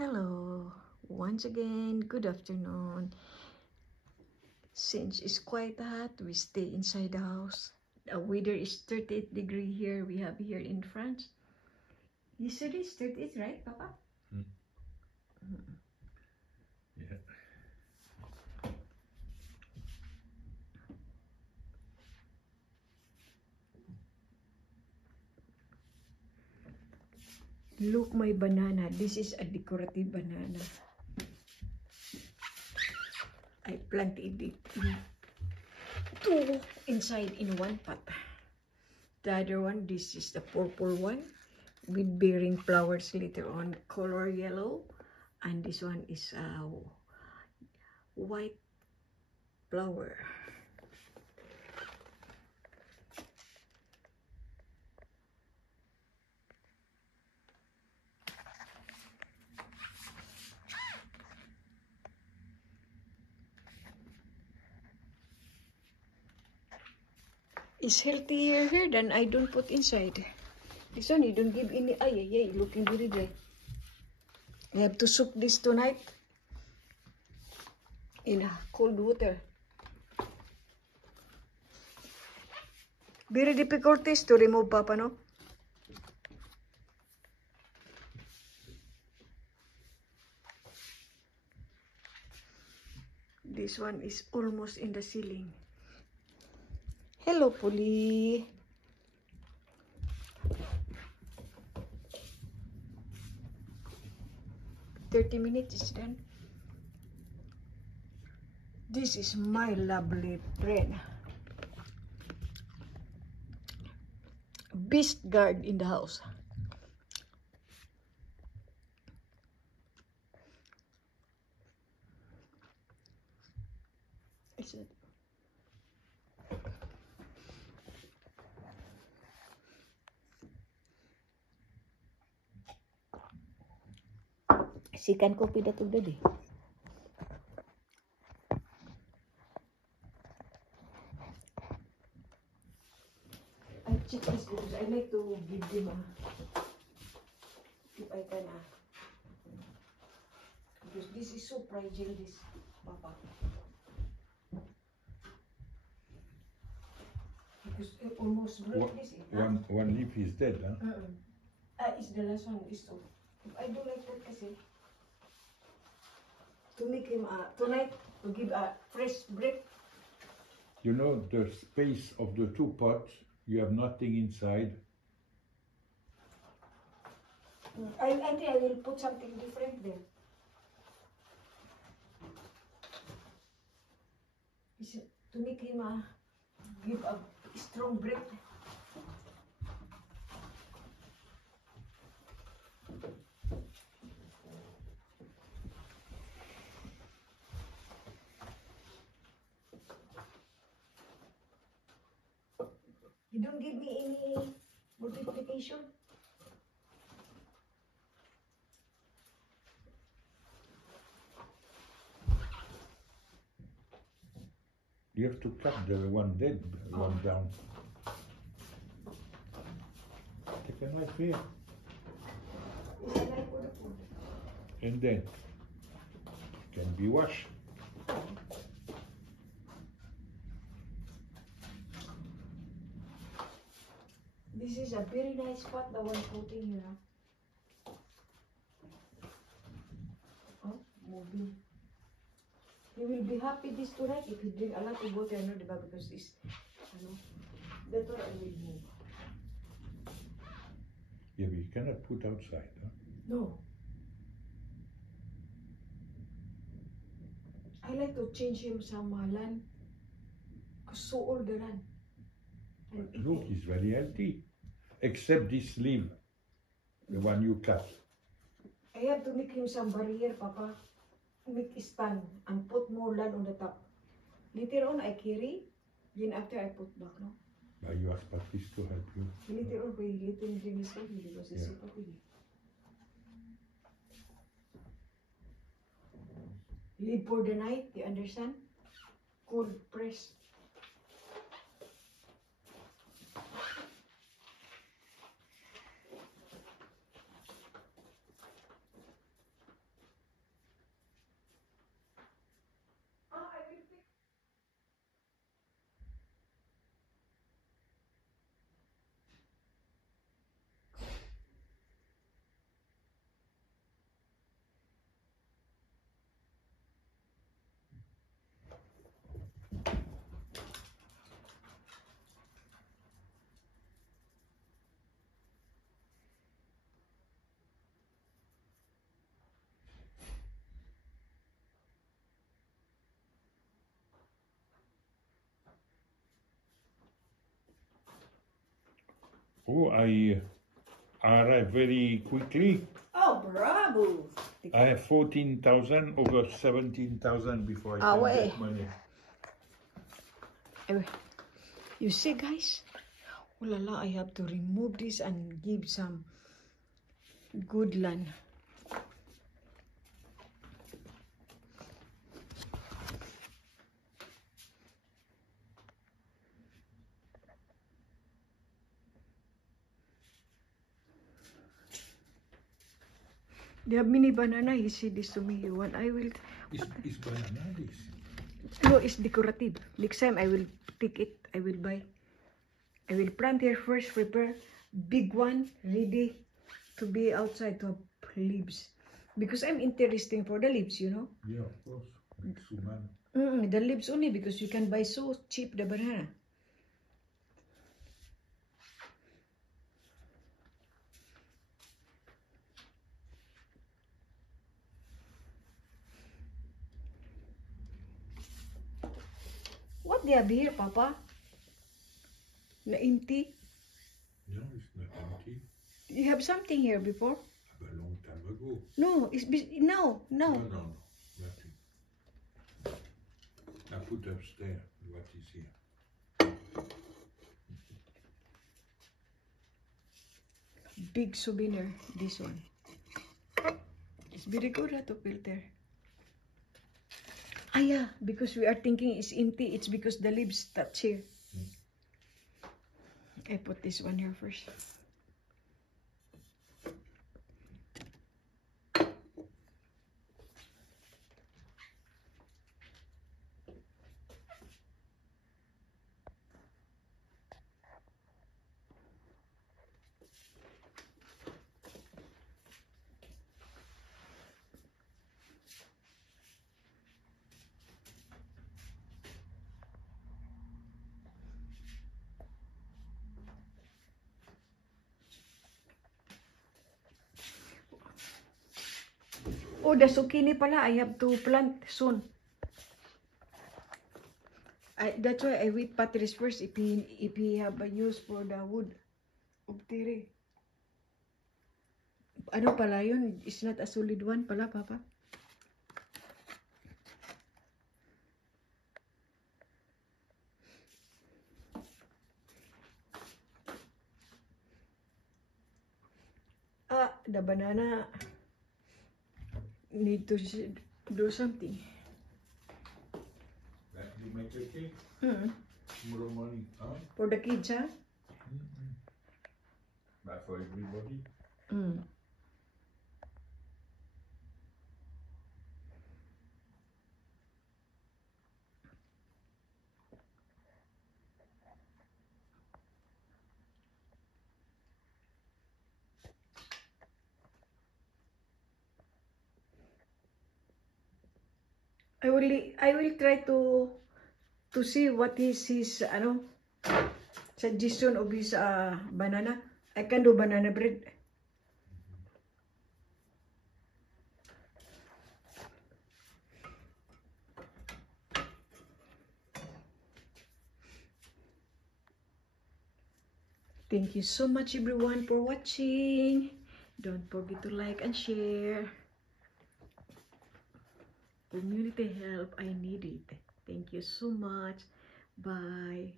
Hello, once again, good afternoon. Since it's quite hot, we stay inside the house. The weather is 38 degree here. We have here in France. Yesterday it's 38, right, Papa? Yeah. Look my banana. This is a decorative banana. I planted it in two inside in one pot. The other one, this is the purple one with bearing flowers later on, color yellow. And this one is white flower. It's healthier here than I don't put inside. This one you don't give any. Ay, looking very dry. I have to soak this tonight in cold water. Very difficult is to remove, Papa, no? This one is almost in the ceiling. Hello, Polly. $30 is done. This is my lovely friend. Beast guard in the house. Is it? Sikan kopi dato dadi. I check this because I like to give them if I can because this is so fragile, this, Papa. Because it almost broke this. One leaf is dead, huh? It's the last one. Is so. If I do like that, kasi to make him tonight to give a fresh break. You know the space of the two pots. You have nothing inside. I think I will put something different there. To make him give a strong break. You don't give me any multiplication. You have to cut the one dead, one down. Take a knife here. Is a knife for the food? And then can be washed. This is a very nice pot, the one putting here. Oh, moving. He will be happy this tonight if he drink a lot of water, no, diba? Because this, that's what I will move. Yeah, but you cannot put outside, huh? No. I like to change him some land. Because so old the land. And Look, he's very healthy. Except this leaf, the one you cut. I have to make him some barrier, Papa. Make a stand and put more land on the top. Later on, I carry. Then after I put back, no? But you ask Patrice to help you. Later on, we let him drink his coffee because he's so happy. Leave for the night, you understand? Cold press. Oh, I arrived very quickly. Oh, bravo! I have 14,000 over 17,000 before I can Away. get money. You see, guys? Oh la la, I have to remove this and give some good land. They have mini banana. You see this to me. You want? I will. Is banana this? No, it's decorative. Next time I will take it. I will buy. I will plant here first. Prepare big one, ready to be outside to have leaves. Because I'm interested for the leaves, you know. Yeah, of course. Like suman. The leaves only because you can buy so cheap the banana. What they have here, Papa? Na empty? No, it's not empty. You have something here before? A long time ago. No, it's no. No, nothing. I put upstairs what is here. Big souvenir, this one. It's very good to filter. Ah yeah, because we are thinking it's empty, it's because the leaves touch here. I put this one here first. Oh, the zucchini pala, I have to plant soon. That's why I wait Patrice first if he have a use for the wood of tire. Ano pala yun? It's not a solid one pala, Papa. The banana need to do something. That you make a cake tomorrow morning, huh? For the kids, huh? But for everybody. I will try to see what is his suggestion of his banana. I can do banana bread. Thank you so much everyone for watching. Don't forget to like and share. Community help, I need it. Thank you so much. Bye.